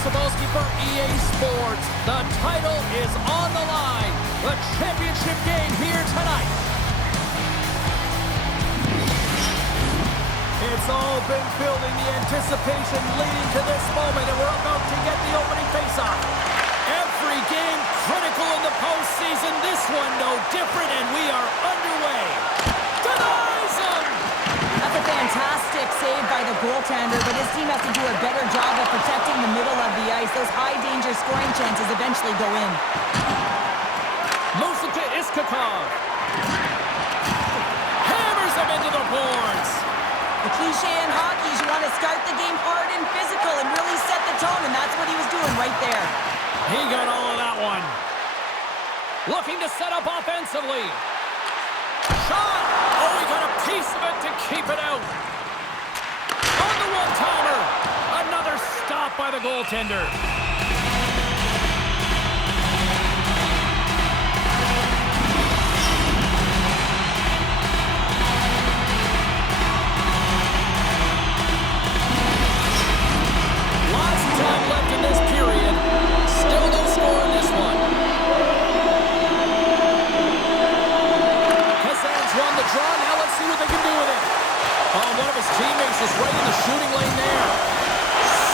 Cebulski for EA Sports. The title is on the line. The championship game here tonight. It's all been building, the anticipation leading to this moment, and we're about to get the opening face-off. Every game critical in the postseason. This one no different, and we are underway. Denies him! That's a fantastic save by the goaltender, but his team has to do a better job of protecting the middle of the ice. Those high-danger scoring chances eventually go in. Moves it to Iskakov. Hammers him into the boards. The cliche in hockey is you want to start the game hard and physical and really set the tone, and that's what he was doing right there. He got all of that one. Looking to set up offensively. Shot! Oh, he got a piece of it to keep it out. On the one-timer. Another stop by the goaltender. Lots of time left in this period. Still no score in this one. Won the draw. Now let's see what they can do with it. Oh, one of his teammates is right in the shooting lane there.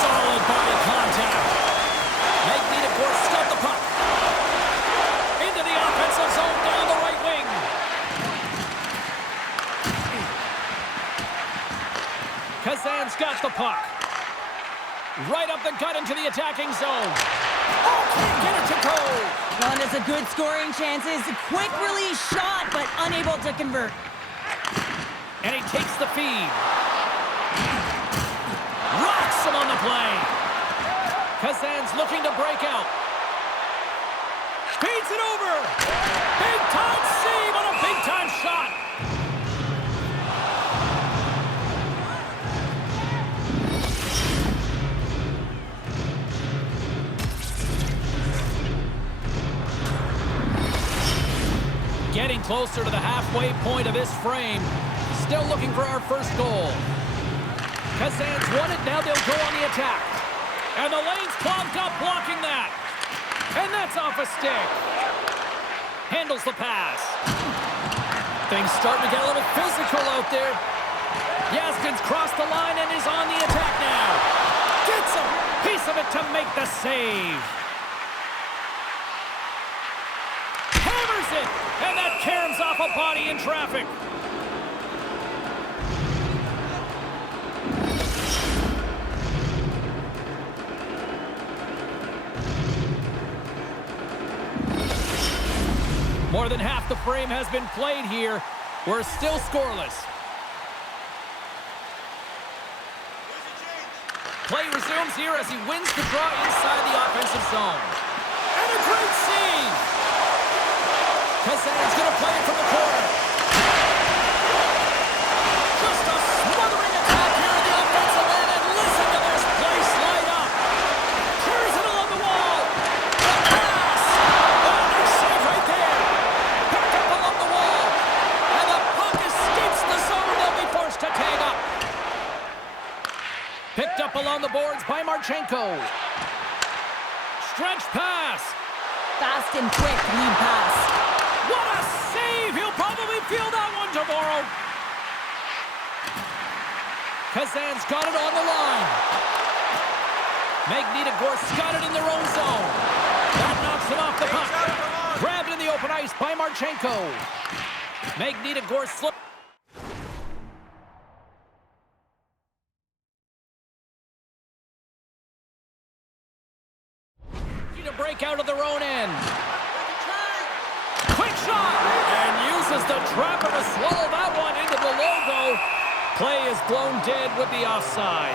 Solid body contact. Magnetic stuffed the puck. Into the offensive zone down the right wing. Kazan's got the puck. Right up the gut into the attacking zone. Oh, can't get it to go. Well, it's a good scoring chances. A quick release shot, but unable to convert. And he takes the feed. Rocks him on the play. Kazan's looking to break out. Feeds it over. Big-time save on a big-time shot. Getting closer to the halfway point of this frame. Still looking for our first goal. Kazan's won it. Now they'll go on the attack. And the lane's clogged up, blocking that. And that's off a stick. Handles the pass. Things starting to get a little physical out there. Yaskin's crossed the line and is on the attack now. Gets a piece of it to make the save. Hammers it. And that caroms off a body in traffic. More than half the frame has been played here. We're still scoreless. Play resumes here as he wins the draw inside the offensive zone. And a great save! Kazan's going to play it from the corner. Just a smothering attack here in the offensive end, and listen to this place light up. Carries it along the wall. The pass. Oh, nice save right there. Picked up along the wall. And the puck escapes the zone. They'll be forced to tag up. Picked up along the boards by Marchenko. Stretch pass. Fast and quick lead pass. What a save! He'll probably feel that one tomorrow. Kazan's got it on the line. Magnitogorsk's got it in their own zone. That knocks it off the puck. Grabbed in the open ice by Marchenko. Magnitogorsk to break out of their own end. Quick shot! And uses the trapper to swallow that one into the logo. Play is blown dead with the offside.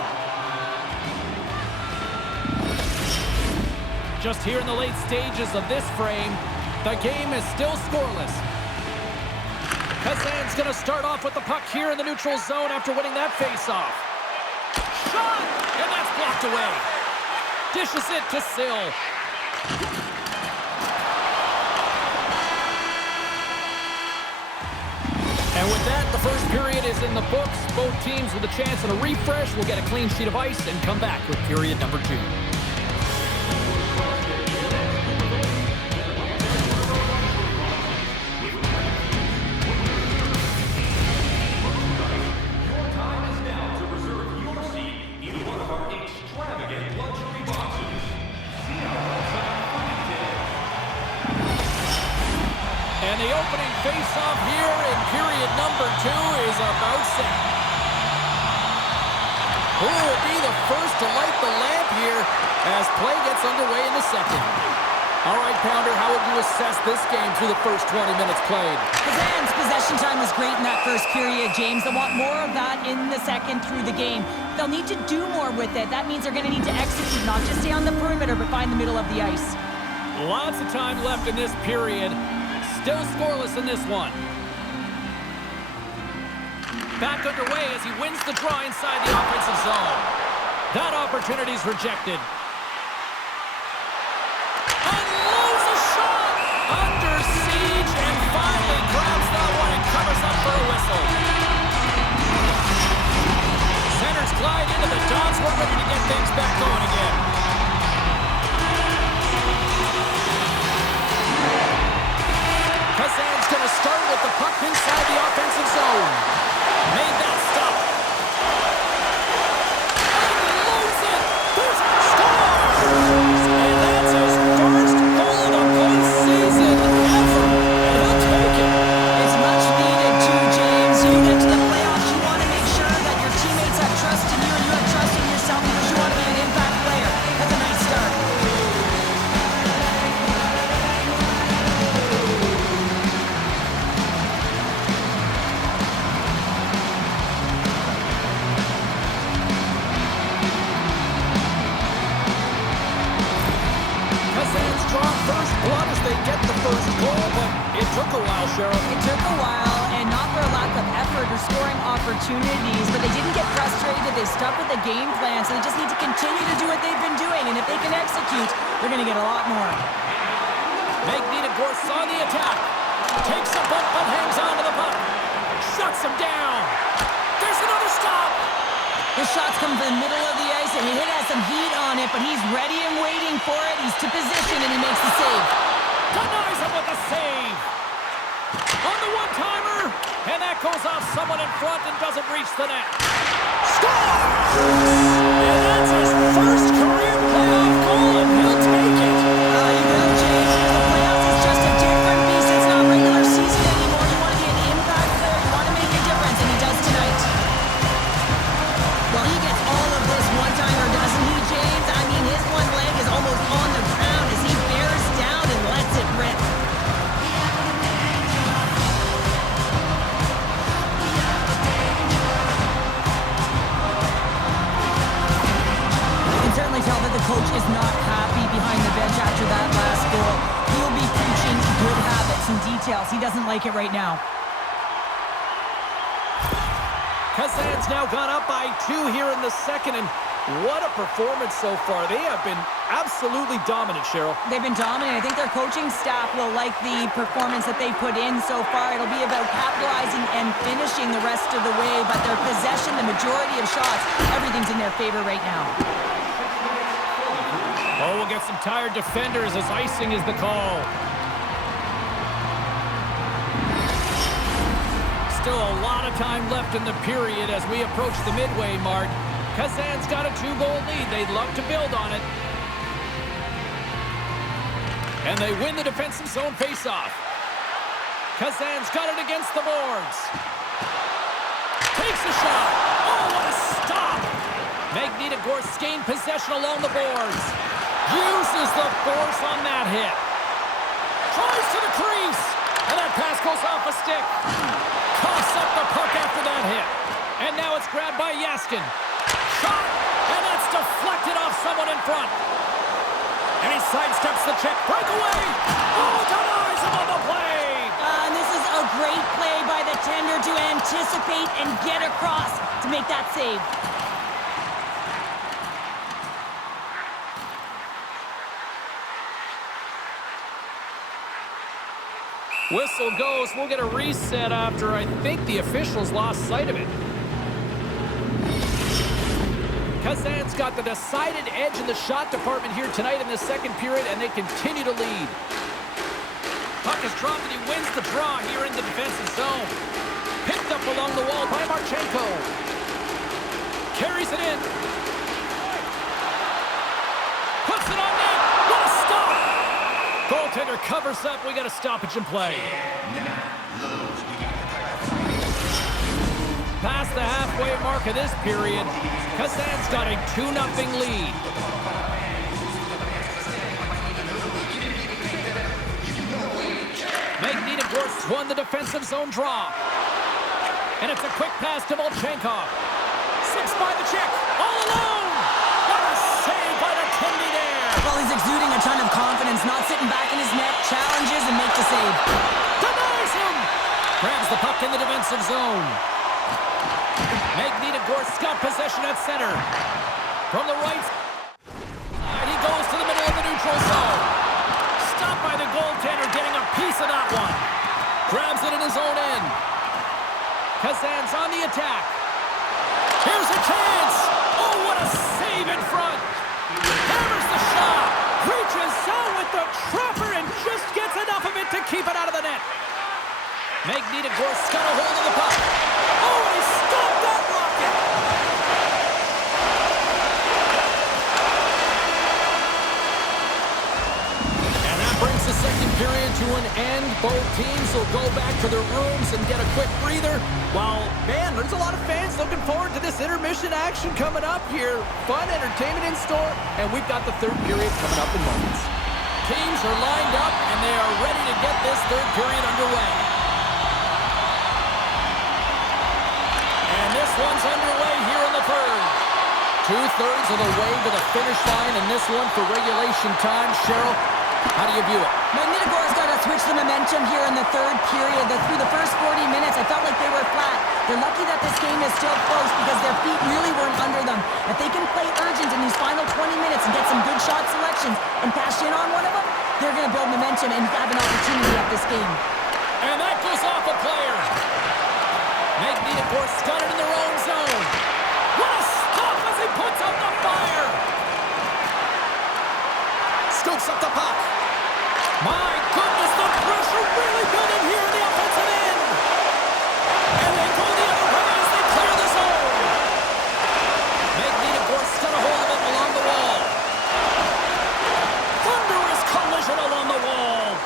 Just here in the late stages of this frame, the game is still scoreless. Kazan's going to start off with the puck here in the neutral zone after winning that faceoff. Shot! And that's blocked away. Dishes it to Sill. And with that, the first period is in the books. Both teams with a chance at a refresh will get a clean sheet of ice and come back with period number 2. And the opening face-off here in period number 2 is about set. Who will be the first to light the lamp here as play gets underway in the second? All right, Pounder, how would you assess this game through the first 20 minutes played? Kazan's possession time was great in that first period, James. They'll want more of that in the second through the game. They'll need to do more with it. That means they're going to need to execute, not just stay on the perimeter, but find the middle of the ice. Lots of time left in this period. Still scoreless in this one. Back underway as he wins the draw inside the offensive zone. That opportunity's rejected. Unloads a shot! Under siege and finally grabs that one and covers up for a whistle. Centers glide into the dots. We're ready to get things back going again. Kazan's going to start with the puck inside the offensive zone. Made that stop. Unloads it. There's a score. And that's his first goal of the postseason ever. And he'll take it. It's much needed too, James. You get to the playoffs, you want to make sure that your teammates have trust in you and you have trust in yourself because you want to be an impact player. That's a nice start. Kazan's draw first blood as they get the first goal, but it took a while, Cheryl. It took a while, and not for a lack of effort or scoring opportunities, but they didn't get frustrated. They stuck with the game plan, so they just need to continue to do what they've been doing, and if they can execute, they're going to get a lot more. Magnetic-Gorse on the attack. Takes a bump but hangs on to the puck. Shuts him down. There's another stop. The shots come from the middle of the ice, and it has some heat on it, but he's ready and waiting for it. He's to position, and he makes the save. Denies him with the save. On the one-timer. And that goes off someone in front and doesn't reach the net. Scores! And that's his first career playoff goal, and he'll take it. You will, James. The playoffs is just a different beast. It's not regular season anymore. You want to be an impact player. You want to make a difference, and he does tonight. Well, he gets all of this one-timer, doesn't he, James? I mean, his one leg is almost on the ground as he bears down and lets it rip. You can certainly tell that the coach is not happy behind the bench after that last goal. He'll be preaching good habits and details. He doesn't like it right now. Kazan's now gone up by 2 here in the second, and what a performance so far. They have been absolutely dominant, Cheryl. They've been dominant. I think their coaching staff will like the performance that they put in so far. It'll be about capitalizing and finishing the rest of the way, but their possession, the majority of shots, everything's in their favor right now. Oh, we'll get some tired defenders as icing is the call. Still a lot of time left in the period as we approach the midway mark. Kazan's got a 2-goal lead. They'd love to build on it. And they win the defensive zone faceoff. Kazan's got it against the boards. Takes a shot. Oh, what a stop. Magnetic-Gorse gained possession along the boards. Uses the force on that hit. Tries to the crease. And that pass goes off a stick. Coughs up the puck after that hit. And now it's grabbed by Yaskin. Shot. And that's deflected off someone in front. And he sidesteps the check. Breakaway. Oh, denies him on the play. And this is a great play by the tender to anticipate and get across to make that save. Whistle goes. We'll get a reset after I think the officials lost sight of it. Kazan's got the decided edge in the shot department here tonight in the second period, and they continue to lead. Puck is dropped, and he wins the draw here in the defensive zone. Picked up along the wall by Marchenko. Carries it in. Puts it on net. What a stop! Goal Goaltender covers up. We got a stoppage in play. Past the halfway mark of this period, Kazan's got a 2-0 lead. Magnitogorsk won the defensive zone draw. And it's a quick pass to Volchenkov. 6 by the check, all alone! What a save by the Tindy there! Well, he's exuding a ton of confidence, not sitting back in his net, challenges and makes the save. Denies him! Grabs the puck in the defensive zone. Magnitogorsk got possession at center. From the right side, he goes to the middle of the neutral zone. Stopped by the goaltender, getting a piece of that one. Grabs it in his own end. Kazan's on the attack. Here's a chance. Oh, what a save in front. Hammers the shot. Reaches out with the trapper and just gets enough of it to keep it out of the net. Magnitogorsk got a hold of the puck. Oh, and he stopped that rocket. And that brings the second period to an end. Both teams will go back to their rooms and get a quick breather. While, man, there's a lot of fans looking forward to this intermission action coming up here. Fun entertainment in store, and we've got the third period coming up in moments. Teams are lined up, and they are ready to get this third period underway. And this one's underway here in the third. 2/3 of the way to the finish line, and this one for regulation time. Cheryl, how do you view it? Magnitogorsk got to switch the momentum here in the third period. Through the first 40 minutes, I felt like they were flat. They're lucky that this game is still close because their feet really weren't under them. If they can play urgent in these final 20 minutes and get some good shot selections and cash in on one of them, they're going to build momentum and have an opportunity at this game. And that goes off a player. Magnitogorsk got it in their own zone. What a stop as he puts out the fire. Scoops up the puck. My goodness, the pressure really building here in the offensive end. And they go the other way as they clear the zone. Magnitogorsk got a hold of it along the wall. Thunderous collision along the wall.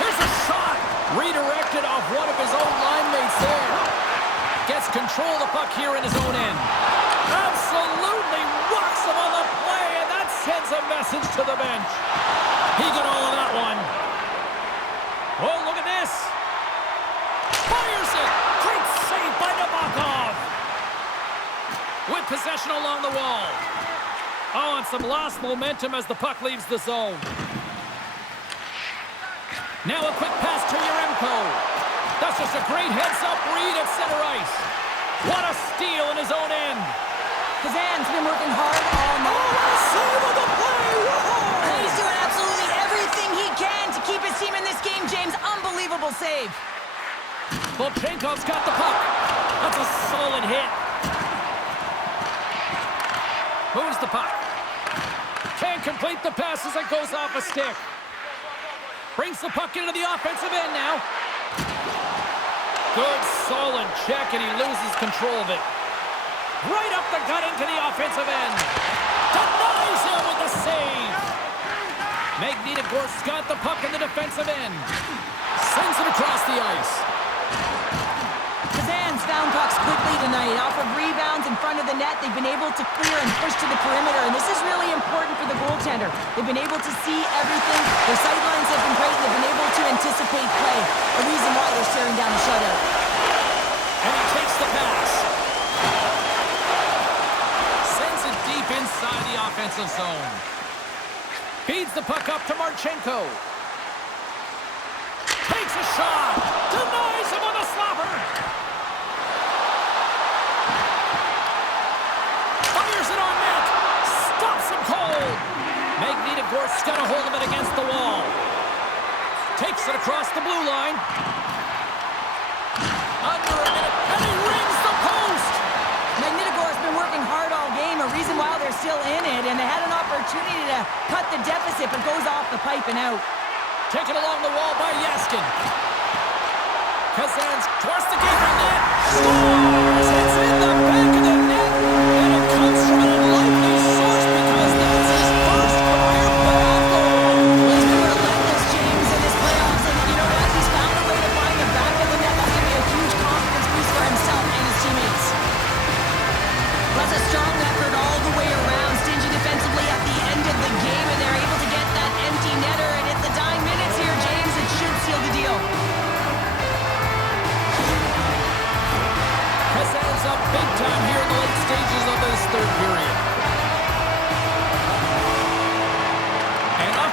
Here's a shot. Redirected off one of his own line mates there. Gets control of the puck here in his own end. Absolutely rocks him on the play, and that sends a message to the bench. He got all of that one. Oh, look at this. Fires it. Great save by Nabokov. With possession along the wall. Oh, and some lost momentum as the puck leaves the zone. Now a quick pass to Yaremko. That's just a great heads-up read at center ice. What a steal in his own end. Kazan's been working hard all night. Oh, save of the play! Whoa! And he's doing absolutely everything he can to keep his team in this game, James. Unbelievable save. Volchenkov's got the puck. That's a solid hit. Moves the puck. Can't complete the pass as it goes off a stick. Brings the puck into the offensive end now. Good, solid check, and he loses control of it. Right up the gut into the offensive end. Denies him with the save. Magnitogorsk got the puck in the defensive end. Sends it across the ice. Kazan's found pucks quickly tonight. Off of rebounds in front of the net, they've been able to clear and push to the perimeter, and this is really important for the goaltender. They've been able to see everything. Their sightlines have been great. They've been able to anticipate play. A reason why they're staring down the shutout. And he takes the pass. Sends it deep inside the offensive zone. Feeds the puck up to Marchenko. Takes a shot. Denies him on the slapper. Fires it on net. Stops him cold. Magnitogorsk got a hold of it against the wall. Takes it across the blue line. Under a minute, and he rings the post. Magnitogorsk's been working hard all game, a reason why they're still in it, and they had an opportunity to cut the deficit, but goes off the pipe and out. Taken along the wall by Yaskin. Kazan's towards the keeper net. Scores! It's in the back of the net, and it comes from an unlikely source because that's his first career playoff goal.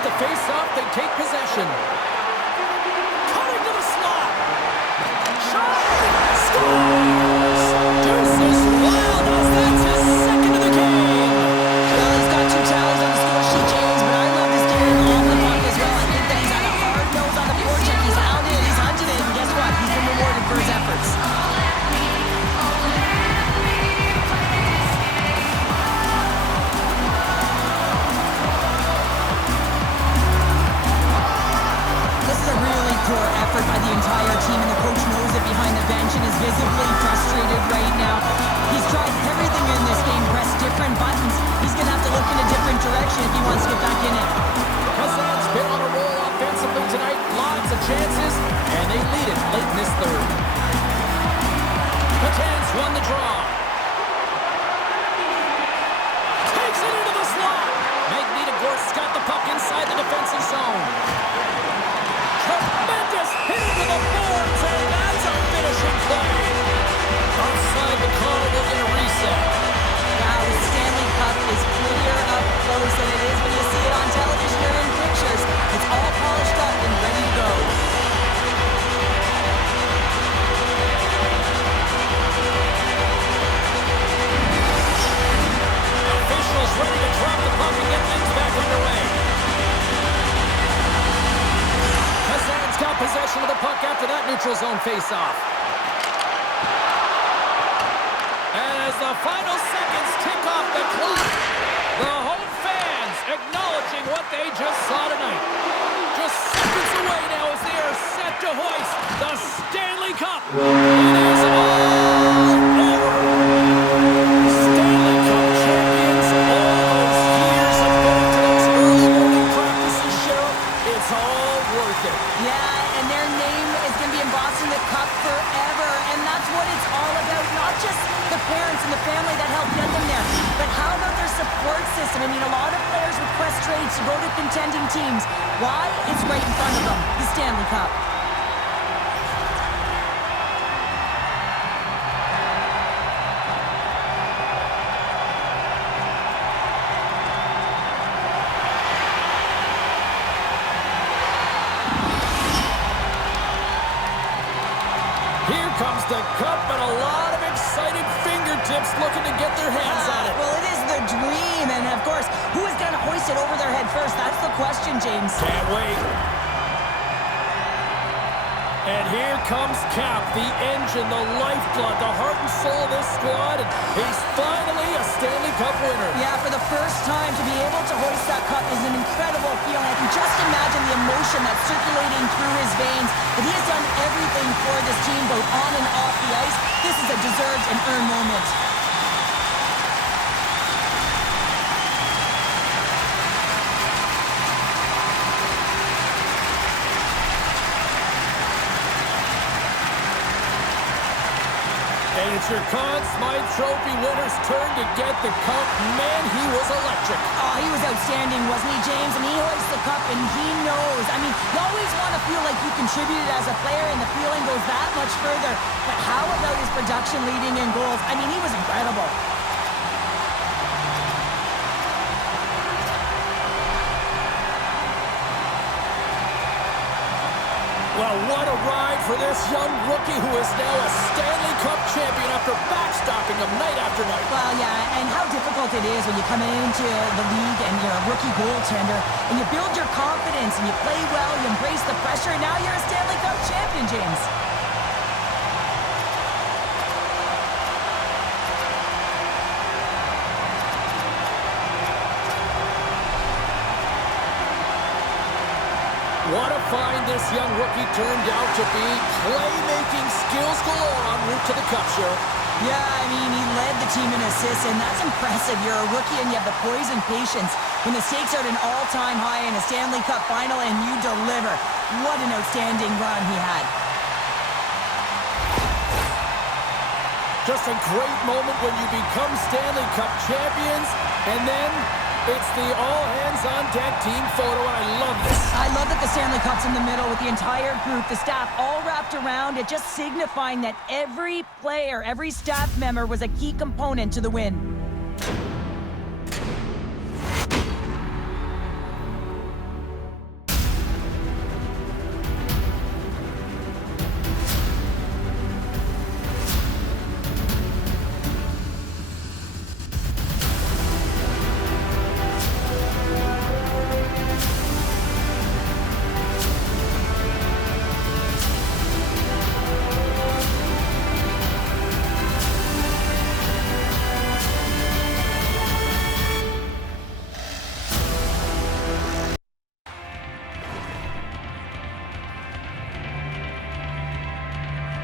the face-off, they take possession. Cutting to the slot. Shot! Scores! Deuces Wild as that's his second of the game. Well, he's got 2 tallies on the score sheet, James, but I love his getting off the puck as well. I think that he's on a hard nose on the forecheck. He's hounded it, he's hunted it, and guess what? He's been rewarded for his efforts. Poor effort by the entire team, and the coach knows it behind the bench and is visibly frustrated right now. He's tried everything in this game, pressed different buttons. He's going to have to look in a different direction if he wants to get back in it. Kazan's been on a roll offensively tonight. Lots of chances, and they lead it late in this third. Kazan's won the draw. Takes it into the slot. Magnitogorsk's got the puck inside the defensive zone. Tremendous hit into the boards, and that's a finishing play. Outside the corner, we'll get a reset. Wow, the Stanley Cup is prettier up close than it is when you see it on television or in pictures. It's all polished up and ready to go. Officials ready to drop the puck and get things back underway. Kazan's got possession of the puck after that neutral zone face-off. And as the final seconds tick off the clock, the home fans acknowledging what they just saw tonight. Just seconds away now as they are set to hoist the Stanley Cup. It is all over. Stanley Cup champions, all those years of going to those early morning practices, Cheryl, it's all worth it. Yeah, and their name is going to be embossed in the cup forever, and that's what it's all about. Not just the parents and the family that helped get them there, but how about their support system? I mean, a lot of players request trades to go to contending teams. Why? It's right in front of them, the Stanley Cup. Here comes the cup and a lot of excited fingertips looking to get their hands on it. Well, it is the dream, and of course, who is going to hoist it over their head first? That's the question, James. Can't wait. And here comes Cap, the engine, the lifeblood, the heart and soul of this squad. And he's finally a Stanley Cup winner. Yeah, for the first time to be able to hoist that cup is an incredible feeling. I can just imagine the emotion that's circulating through his veins. But he has done everything for this team, both on and off the ice. This is a deserved and earned moment. And it's your Conn Smythe Trophy winner's turn to get the cup. Man, he was electric. Oh, he was outstanding, wasn't he, James? And he hoists the cup, and he knows. I mean, you always want to feel like you contributed as a player, and the feeling goes that much further. But how about his production leading in goals? I mean, he was incredible. Well, what a ride for this young rookie who is now a Stanley Cup champion after backstopping him night after night. Well, yeah, and how difficult it is when you come into the league and you're a rookie goaltender and you build your confidence and you play well, you embrace the pressure, and now you're a Stanley Cup champion, James. What a find this young rookie turned out to be. Playmaking skills galore en route to the cup, Cheryl. Yeah, I mean, he led the team in assists, and that's impressive. You're a rookie, and you have the poise and patience. When the stakes are at an all-time high in a Stanley Cup final, and you deliver. What an outstanding run he had. Just a great moment when you become Stanley Cup champions, and then it's the all-hands-on-deck team photo, and I love this. I love that the Stanley Cup's in the middle with the entire group, the staff all wrapped around it, just signifying that every player, every staff member was a key component to the win.